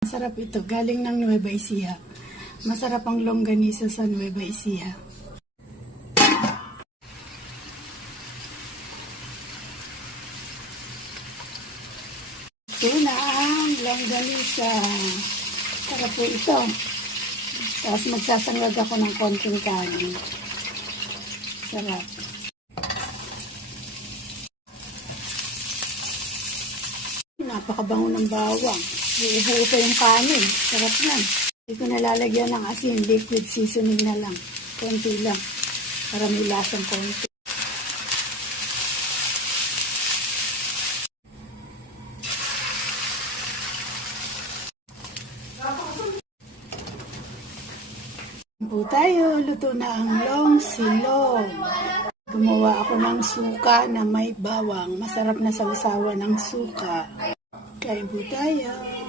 Masarap ito, galing ng Nueva Ecija. Masarap ang longganisa sa Nueva Ecija. Ito na ang longganisa. Sarap po ito. Tapos magsasangag ako ng konting kanin. Sarap. Napakabango ng bawang. Buo-buo pa yung kanin. Sarap yan. Hindi ko nalalagyan ng asin. Liquid seasoning na lang. Konti lang. Para may lasang konti. Po tayo. Luto na ang long silong. Gumawa ako ng suka na may bawang. Masarap na sausawan ng suka. Kain po tayo.